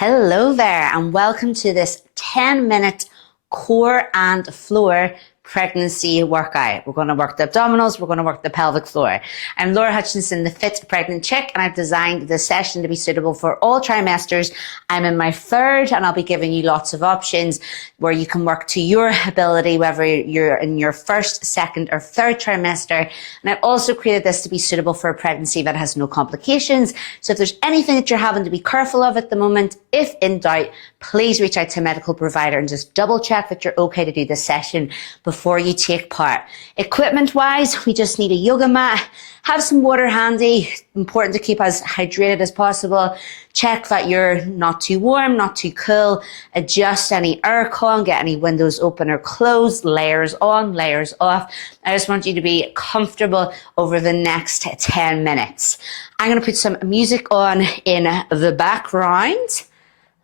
Hello there and welcome to this 10-minute core and floor pregnancy workout. We're going to work the abdominals, we're going to work the pelvic floor. I'm Laura Hutchinson, the Fit Pregnant Chick, and I've designed this session to be suitable for all trimesters. I'm in my third and I'll be giving you lots of options where you can work to your ability, whether you're in your first, second or third trimester. And I've also created this to be suitable for a pregnancy that has no complications. So if there's anything that you're having to be careful of at the moment, if in doubt, please reach out to a medical provider and just double check that you're okay to do this session before you take part. Equipment wise, we just need a yoga mat, have some water handy, important to keep as hydrated as possible. Check that you're not too warm, not too cool, adjust any aircon, get any windows open or closed, layers on, layers off. I just want you to be comfortable over the next 10 minutes. I'm going to put some music on in the background.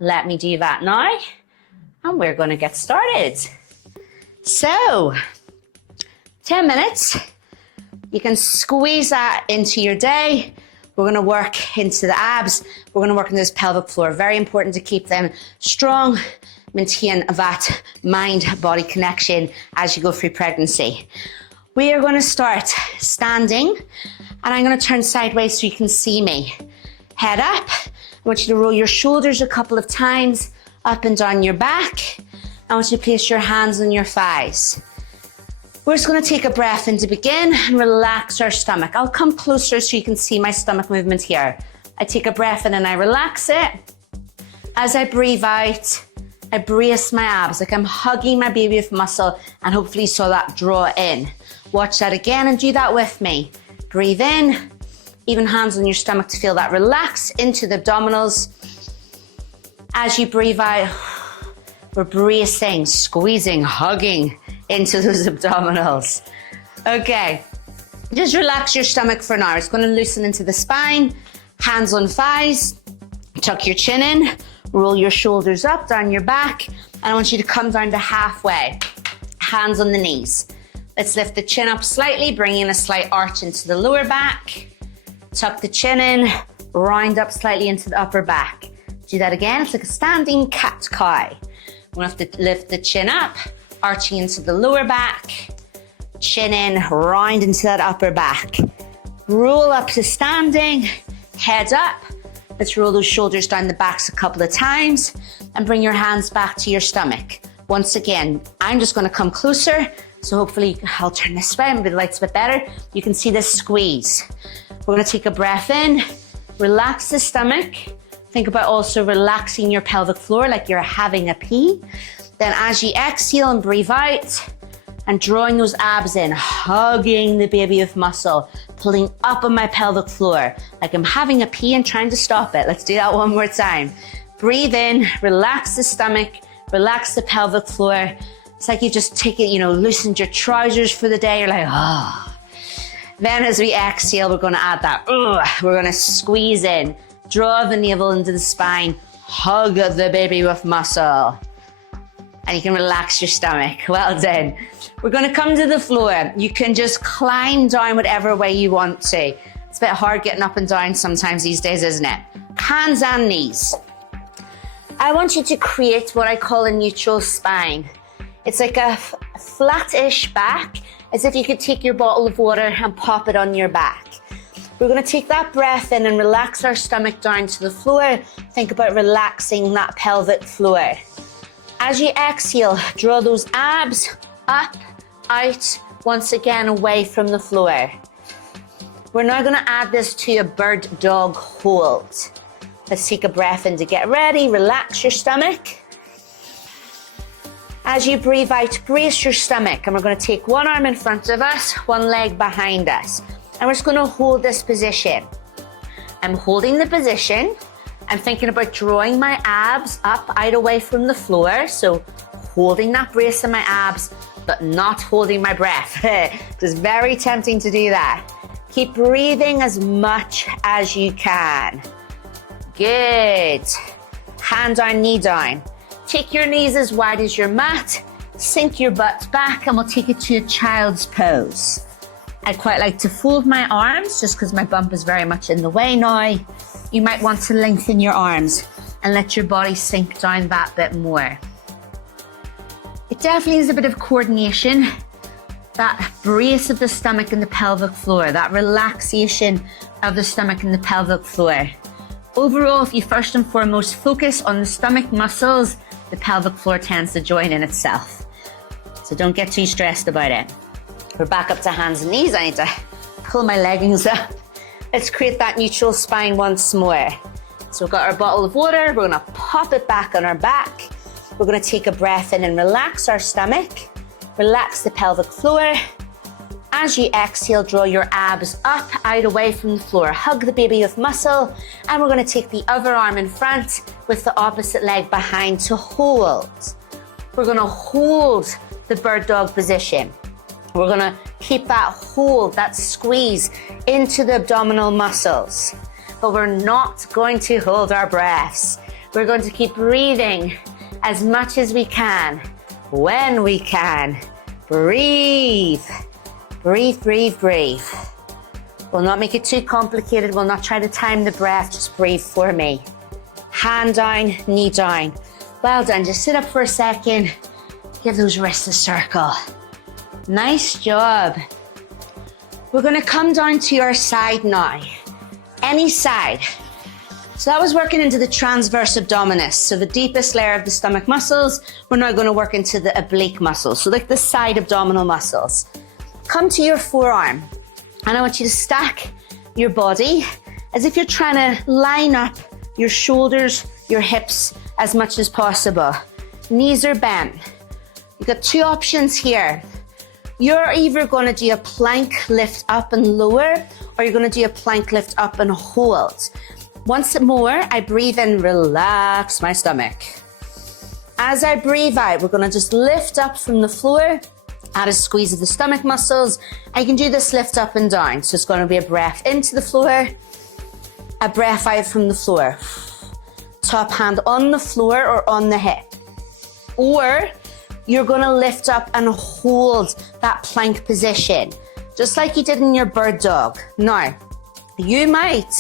Let me do that now, and we're going to get started. So, 10 minutes, you can squeeze that into your day. We're going to work into the abs. We're going to work into this pelvic floor. Very important to keep them strong, maintain that mind-body connection as you go through pregnancy. We are going to start standing, and I'm going to turn sideways so you can see me. Head up. I want you to roll your shoulders a couple of times up and down your back. I want you to place your hands on your thighs. We're just going to take a breath in to begin and relax our stomach. I'll come closer so you can see my stomach movement here. I take a breath in and I relax it. As I breathe out, I brace my abs like I'm hugging my baby with muscle, and hopefully you saw that draw in. Watch that again and do that with me. Breathe in. Even hands on your stomach to feel that relax into the abdominals. As you breathe out, we're bracing, squeezing, hugging into those abdominals. Okay, just relax your stomach for now. It's going to loosen into the spine, hands on thighs, tuck your chin in, roll your shoulders up, down your back, and I want you to come down to halfway, hands on the knees. Let's lift the chin up slightly, bring in a slight arch into the lower back. Tuck the chin in, round up slightly into the upper back. Do that again, it's like a standing cat-cow. We're gonna have to lift the chin up, arching into the lower back, chin in, round into that upper back. Roll up to standing, head up. Let's roll those shoulders down the backs a couple of times and bring your hands back to your stomach. Once again, I'm just gonna come closer, so hopefully I'll turn this way, maybe the light's a bit better. You can see this squeeze. We're going to take a breath in, relax the stomach. Think about also relaxing your pelvic floor like you're having a pee. Then as you exhale and breathe out, and drawing those abs in, hugging the baby with muscle, pulling up on my pelvic floor like I'm having a pee and trying to stop it. Let's do that one more time. Breathe in, relax the stomach, relax the pelvic floor. It's like you just take it, loosened your trousers for the day. You're like, ah. Then as we exhale, we're going to add that. We're going to squeeze in, draw the navel into the spine, hug the baby with muscle. And you can relax your stomach. Well done. We're going to come to the floor. You can just climb down whatever way you want to. It's a bit hard getting up and down sometimes these days, isn't it? Hands and knees. I want you to create what I call a neutral spine. It's like a flat-ish back, as if you could take your bottle of water and pop it on your back. We're going to take that breath in and relax our stomach down to the floor. Think about relaxing that pelvic floor. As you exhale, draw those abs up, out, once again away from the floor. We're now going to add this to a bird dog hold. Let's take a breath in to get ready. Relax your stomach. As you breathe out, brace your stomach, and we're going to take one arm in front of us, one leg behind us, and we're just going to hold this position. I'm holding the position. I'm thinking about drawing my abs up, out, away from the floor, so holding that brace in my abs, but not holding my breath. It's very tempting to do that. Keep breathing as much as you can. Good. Hand down, knee down. Take your knees as wide as your mat, sink your butt back, and we'll take it to a child's pose. I'd quite like to fold my arms just because my bump is very much in the way now. You might want to lengthen your arms. and let your body sink down that bit more. It definitely is a bit of coordination, that brace of the stomach and the pelvic floor, that relaxation of the stomach and the pelvic floor. Overall, if you first and foremost focus on the stomach muscles, the pelvic floor tends to join in itself. So don't get too stressed about it. We're back up to hands and knees. I need to pull my leggings up. Let's create that neutral spine once more. So we've got our bottle of water. We're gonna pop it back on our back. We're gonna take a breath in and relax our stomach. Relax the pelvic floor. As you exhale, draw your abs up, out, away from the floor. Hug the baby with muscle. And we're gonna take the other arm in front with the opposite leg behind to hold. We're gonna hold the bird dog position. We're gonna keep that hold, that squeeze into the abdominal muscles. But we're not going to hold our breaths. We're going to keep breathing as much as we can, when we can. Breathe. Breathe, breathe, breathe. We'll not make it too complicated. We'll not try to time the breath. Just breathe for me. Hand down, knee down. Well done. Just sit up for a second. Give those wrists a circle. Nice job. We're gonna come down to your side now. Any side. So that was working into the transverse abdominis, so the deepest layer of the stomach muscles. We're now gonna work into the oblique muscles, so like the side abdominal muscles. Come to your forearm, and I want you to stack your body as if you're trying to line up your shoulders, your hips as much as possible. Knees are bent. You've got two options here. You're either going to do a plank lift up and lower, or you're going to do a plank lift up and hold. Once more, I breathe in, relax my stomach. As I breathe out, we're going to just lift up from the floor, add a squeeze of the stomach muscles. I can do this lift up and down. So it's going to be a breath into the floor, a breath out from the floor. Top hand on the floor or on the hip. Or you're going to lift up and hold that plank position, just like you did in your bird dog. Now, you might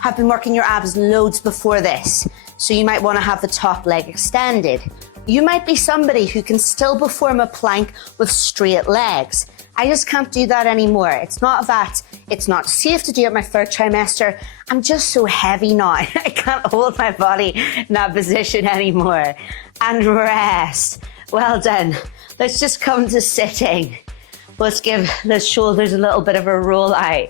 have been working your abs loads before this, so you might want to have the top leg extended. You might be somebody who can still perform a plank with straight legs. I just can't do that anymore. It's not that it's not safe to do it my third trimester. I'm just so heavy now. I can't hold my body in that position anymore. And rest. Well done. Let's just come to sitting. Let's give the shoulders a little bit of a roll out.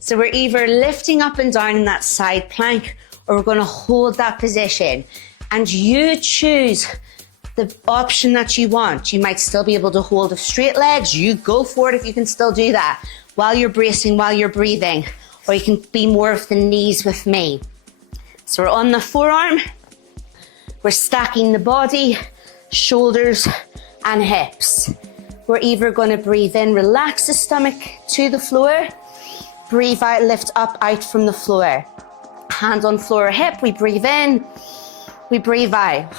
So we're either lifting up and down in that side plank, or we're going to hold that position. And you choose the option that you want. You might still be able to hold with straight legs. You go for it if you can still do that while you're bracing, while you're breathing. Or you can be more of the knees with me. So we're on the forearm. We're stacking the body, shoulders and hips. We're either going to breathe in, relax the stomach to the floor. Breathe out, lift up, out from the floor. Hand on floor or hip, we breathe in, we breathe out.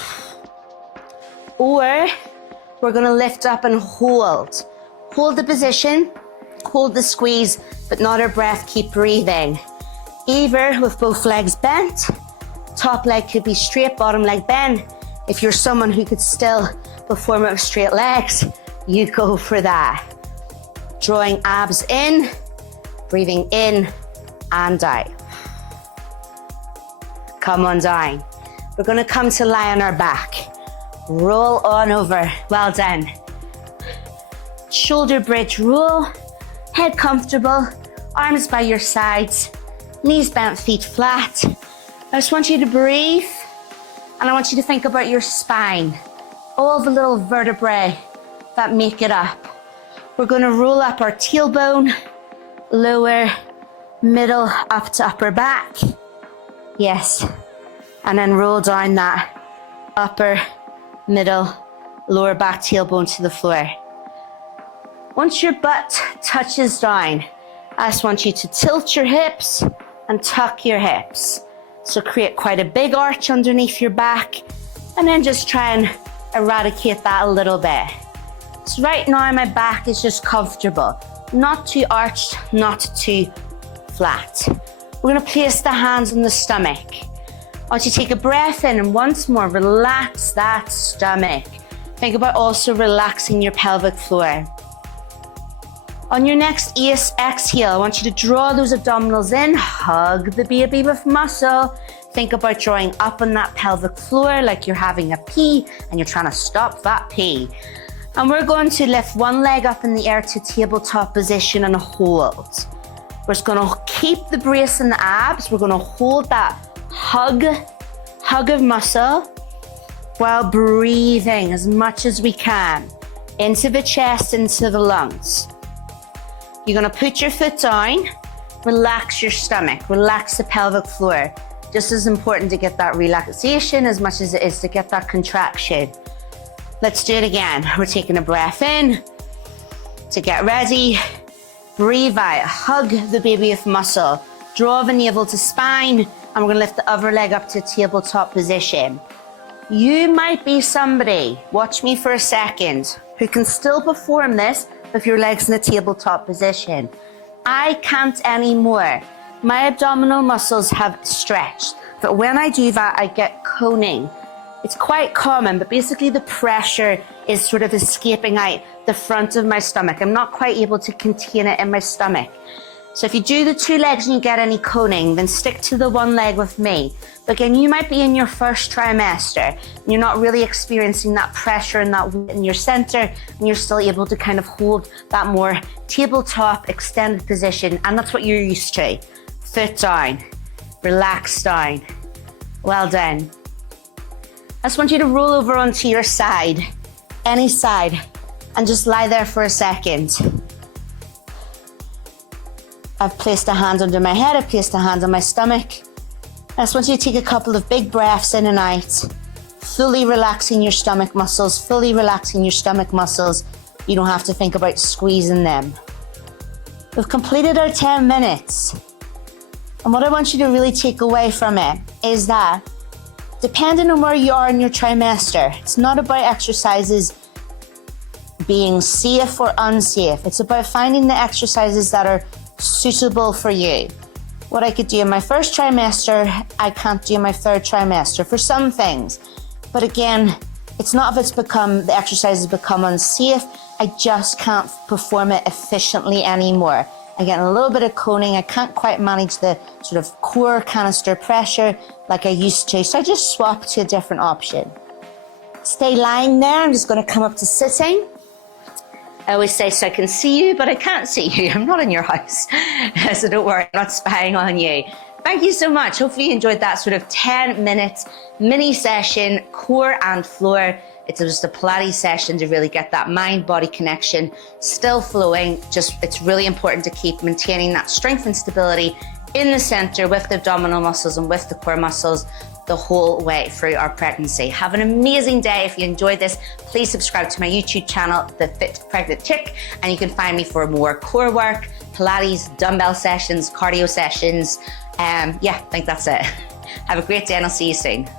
Or we're going to lift up and hold. Hold the position, hold the squeeze, but not our breath, keep breathing. Either with both legs bent, top leg could be straight, bottom leg bent. If you're someone who could still perform it with straight legs, you go for that. Drawing abs in, breathing in and out. Come on down. We're going to come to lie on our back. Roll on over. Well done. Shoulder bridge roll. Head comfortable. Arms by your sides. Knees bent, feet flat. I just want you to breathe. And I want you to think about your spine. All the little vertebrae that make it up. We're going to roll up our tailbone. Lower, middle, up to upper back. Yes. And then roll down that upper, middle, lower back tailbone to the floor. Once your butt touches down, I just want you to tilt your hips and tuck your hips. So create quite a big arch underneath your back, and then just try and eradicate that a little bit. So right now my back is just comfortable. Not too arched, not too flat. We're going to place the hands on the stomach. I want you to take a breath in and once more relax that stomach. Think about also relaxing your pelvic floor. On your next exhale, I want you to draw those abdominals in, hug the baby with muscle. Think about drawing up on that pelvic floor like you're having a pee and you're trying to stop that pee. And we're going to lift one leg up in the air to tabletop position and hold. We're just going to keep the brace in the abs. We're going to hold that hug of muscle while breathing as much as we can into the chest, into the lungs. You're going to put your foot down, relax your stomach, relax the pelvic floor. Just as important to get that relaxation as much as it is to get that contraction. Let's do it again. We're taking a breath in to get ready. Breathe out, hug the baby with muscle. Draw the navel to spine, and we're going to lift the other leg up to tabletop position. You might be somebody, watch me for a second, who can still perform this with your legs in a tabletop position. I can't anymore. My abdominal muscles have stretched, but when I do that, I get coning. It's quite common, but basically the pressure is sort of escaping out the front of my stomach. I'm not quite able to contain it in my stomach. So if you do the two legs and you get any coning, then stick to the one leg with me. But again, you might be in your first trimester and you're not really experiencing that pressure and that weight in your center, and you're still able to kind of hold that more tabletop extended position, and that's what you're used to. Foot down, relax down. Well done. I just want you to roll over onto your side, any side, and just lie there for a second. I've placed a hand under my head, I've placed a hand on my stomach. I just want you to take a couple of big breaths in and out, fully relaxing your stomach muscles, fully relaxing your stomach muscles. You don't have to think about squeezing them. We've completed our 10 minutes. And what I want you to really take away from it is that depending on where you are in your trimester, it's not about exercises being safe or unsafe. It's about finding the exercises that are suitable for you. What I could do in my first trimester, I can't do in my third trimester for some things. But again, it's not if the exercise has become unsafe, I just can't perform it efficiently anymore. I'm getting a little bit of coning. I can't quite manage the sort of core canister pressure like I used to. So I just swap to a different option. Stay lying there. I'm just going to come up to sitting. I always say, so I can see you, but I can't see you. I'm not in your house. So don't worry, I'm not spying on you. Thank you so much. Hopefully you enjoyed that sort of 10-minute mini session, core and floor. It's just a Pilates session to really get that mind-body connection still flowing. It's really important to keep maintaining that strength and stability in the center with the abdominal muscles and with the core muscles the whole way through our pregnancy. Have an amazing day. If you enjoyed this, please subscribe to my YouTube channel, The Fit Pregnant Chick, and you can find me for more core work, Pilates, dumbbell sessions, cardio sessions. I think that's it. Have a great day and I'll see you soon.